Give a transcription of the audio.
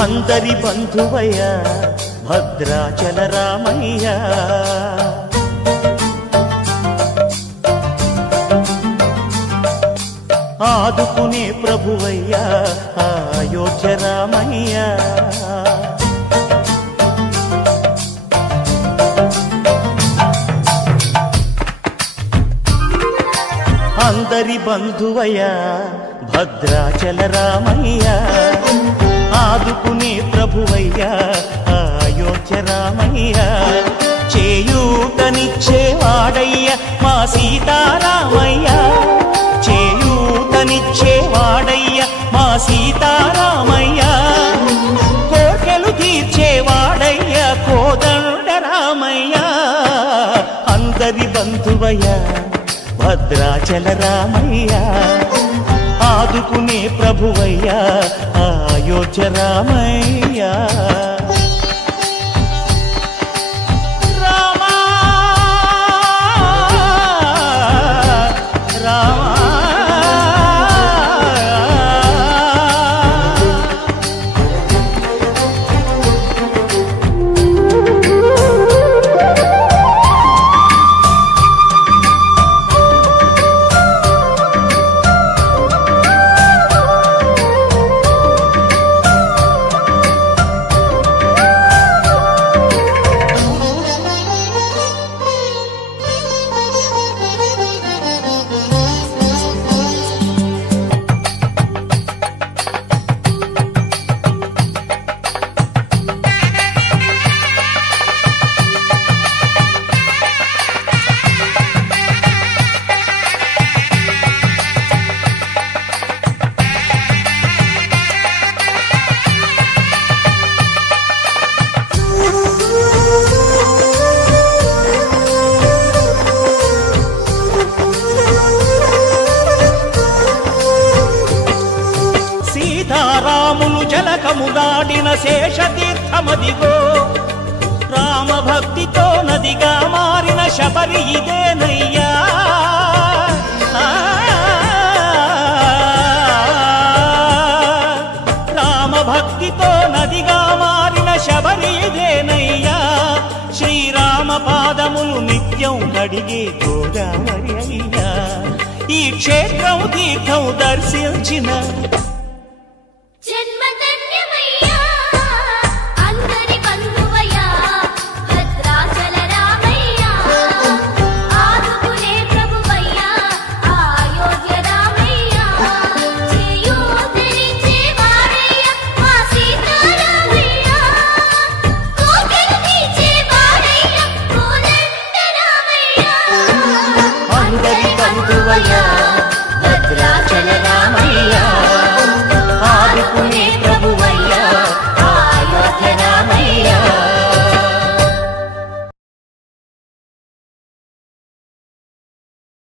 అందరి బంధువయ్య భద్రాచల రామయ్య ఆదుకునే ప్రభువయ్య అయోధ్య రామయ్య అందరి బంధువయ్య భద్రాచల రామయ్య ఆదుకునే ప్రభువయ్య అయోధ్య రామయ్య చేయూతనిచ్చేవాడయ్య మా సీతారామయ్య చేయూతనిచ్చేవాడయ్య మా సీతారామయ్య కోర్కెలు తీర్చేవాడయ్య కోదండ రామయ్య అందరి బంధువయ్య భద్రాచల రామయ్య ఆదుకునే ప్రభువయ్య అయోధ్య రామయ్య సీతారాములు జలకములాడిన శేషతీర్థమదిగో రామభక్తితో నదిగా మారిన శబరి ఇదేనయ్యా రామభక్తితో నదిగా మారిన శబరి ఇదేనయ్యా శ్రీరామ పాదములు నిత్యం కడిగే గోదావరి అయ్యా ఈ క్షేత్రం తీర్థం దర్శించిన